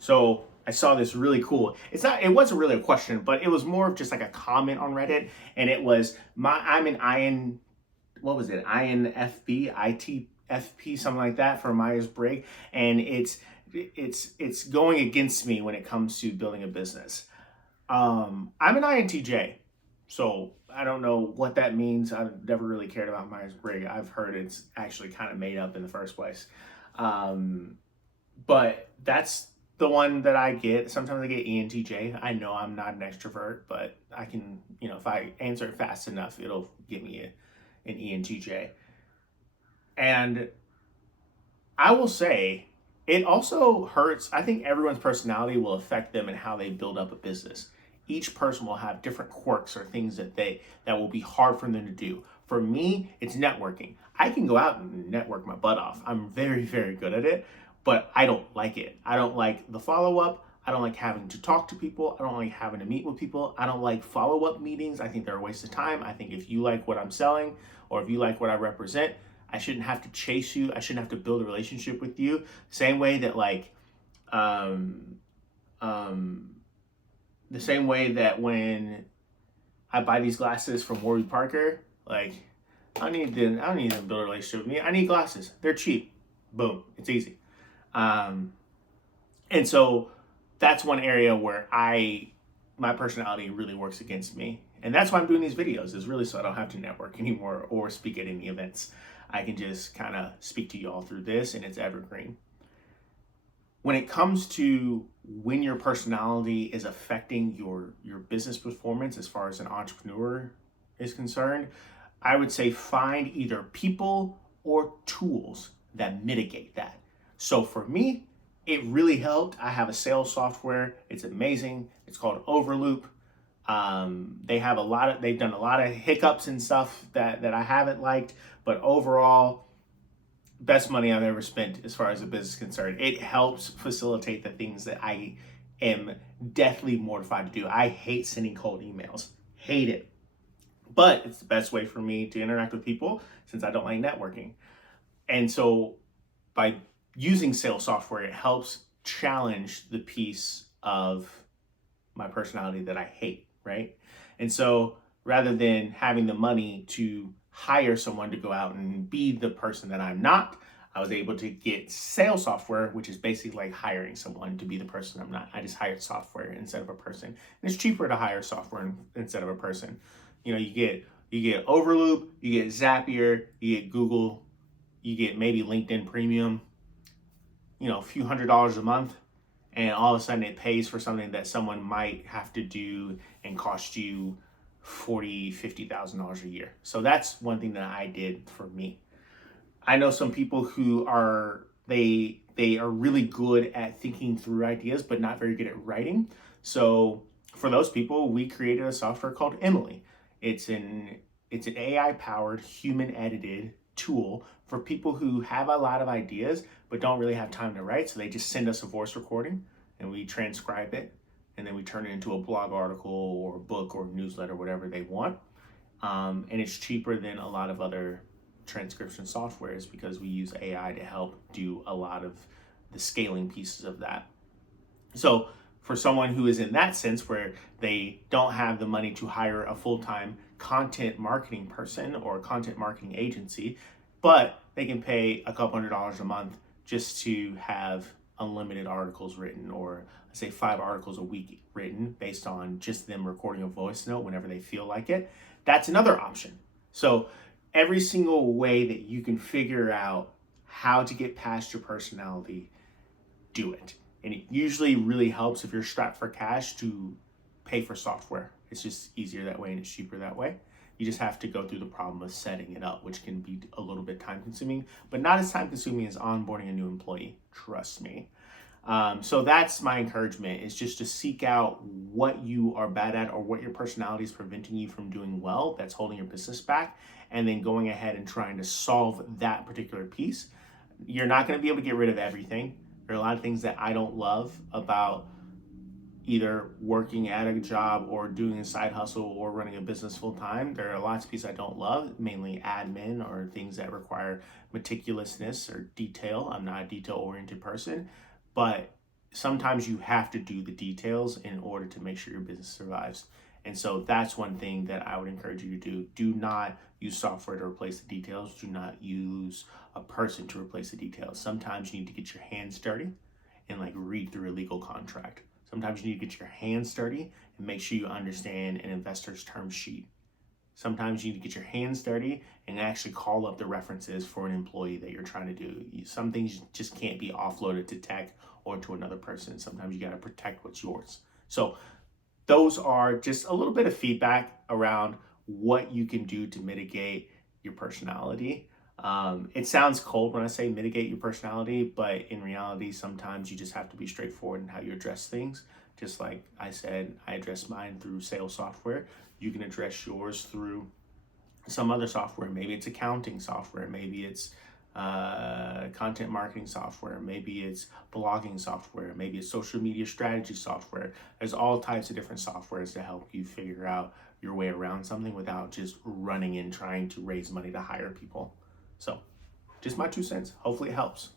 So I saw this really cool. It wasn't really a question, but it was more of just like a comment on Reddit, and it was I'm an IN, what was it, INFP, ITFP, something like that for Myers-Briggs, and it's going against me when it comes to building a business. I'm an INTJ, so I don't know what that means. I've never really cared about Myers-Briggs. I've heard it's actually kind of made up in the first place. Um, but that's the one that I get. Sometimes I get ENTJ. I know I'm not an extrovert, but I can, if I answer it fast enough, it'll give me an ENTJ. And I will say, it also hurts. I think everyone's personality will affect them and how they build up a business. Each person will have different quirks or things that will be hard for them to do. For me, it's networking. I can go out and network my butt off. I'm very, very good at it, but I don't like it. I don't like the follow up. I don't like having to talk to people. I don't like having to meet with people. I don't like follow up meetings. I think they're a waste of time. I think if you like what I'm selling or if you like what I represent, I shouldn't have to chase you. I shouldn't have to build a relationship with you. Same way that um, um, the same way that when I buy these glasses from Warby Parker, like I don't need them to build a relationship with me. I need glasses. They're cheap. Boom. It's easy. Um, and so that's one area where my personality really works against me. And that's why I'm doing these videos, is really so I don't have to network anymore or speak at any events. I can just kind of speak to you all through this, and it's evergreen. When it comes to when your personality is affecting your business performance as far as an entrepreneur is concerned, I would say find either people or tools that mitigate that. So for me, it really helped. I have a sales software. It's amazing. It's called Overloop. They've done a lot of hiccups and stuff that I haven't liked, but overall, best money I've ever spent as far as a business is concerned. It helps facilitate the things that I am deathly mortified to do. I hate sending cold emails. Hate it. But it's the best way for me to interact with people since I don't like networking. And so by using sales software, it helps challenge the piece of my personality that I hate, right? And so rather than having the money to hire someone to go out and be the person that I'm not, I was able to get sales software, which is basically like hiring someone to be the person I'm not. I just hired software instead of a person. And it's cheaper to hire software instead of a person. You get Overloop, you get Zapier, you get Google, you get maybe LinkedIn Premium, a few $100s a month, and all of a sudden it pays for something that someone might have to do and cost you $40,000-$50,000 a year. So that's one thing that I did for me. I know some people who are they are really good at thinking through ideas, but not very good at writing. So for those people, we created a software called Emily. It's an AI powered, human edited tool for people who have a lot of ideas but don't really have time to write. So they just send us a voice recording and we transcribe it, and then we turn it into a blog article or a book or newsletter, whatever they want. And it's cheaper than a lot of other transcription softwares because we use AI to help do a lot of the scaling pieces of that. So for someone who is in that sense where they don't have the money to hire a full-time content marketing person or a content marketing agency, but they can pay a couple $100s a month just to have unlimited articles written, or let's say 5 articles a week written based on just them recording a voice note whenever they feel like it. That's another option. So every single way that you can figure out how to get past your personality, do it. And it usually really helps if you're strapped for cash to pay for software. It's just easier that way and it's cheaper that way. You just have to go through the problem of setting it up, which can be a little bit time consuming, but not as time consuming as onboarding a new employee. Trust me. So that's my encouragement, is just to seek out what you are bad at or what your personality is preventing you from doing well, that's holding your business back, and then going ahead and trying to solve that particular piece. You're not going to be able to get rid of everything. There are a lot of things that I don't love about either working at a job or doing a side hustle or running a business full time. There are lots of pieces I don't love, mainly admin or things that require meticulousness or detail. I'm not a detail oriented person, but sometimes you have to do the details in order to make sure your business survives. And so that's one thing that I would encourage you to do. Do not use software to replace the details. Do not use a person to replace the details. Sometimes you need to get your hands dirty and like read through a legal contract. Sometimes you need to get your hands dirty and make sure you understand an investor's term sheet. Sometimes you need to get your hands dirty and actually call up the references for an employee that you're trying to do. Some things just can't be offloaded to tech or to another person. Sometimes you got to protect what's yours. So those are just a little bit of feedback around what you can do to mitigate your personality. It sounds cold when I say mitigate your personality, but in reality, sometimes you just have to be straightforward in how you address things. Just like I said, I address mine through sales software. You can address yours through some other software. Maybe it's accounting software. Maybe it's content marketing software. Maybe it's blogging software. Maybe it's social media strategy software. There's all types of different softwares to help you figure out your way around something without just running in trying to raise money to hire people. So just my 2 cents. Hopefully it helps.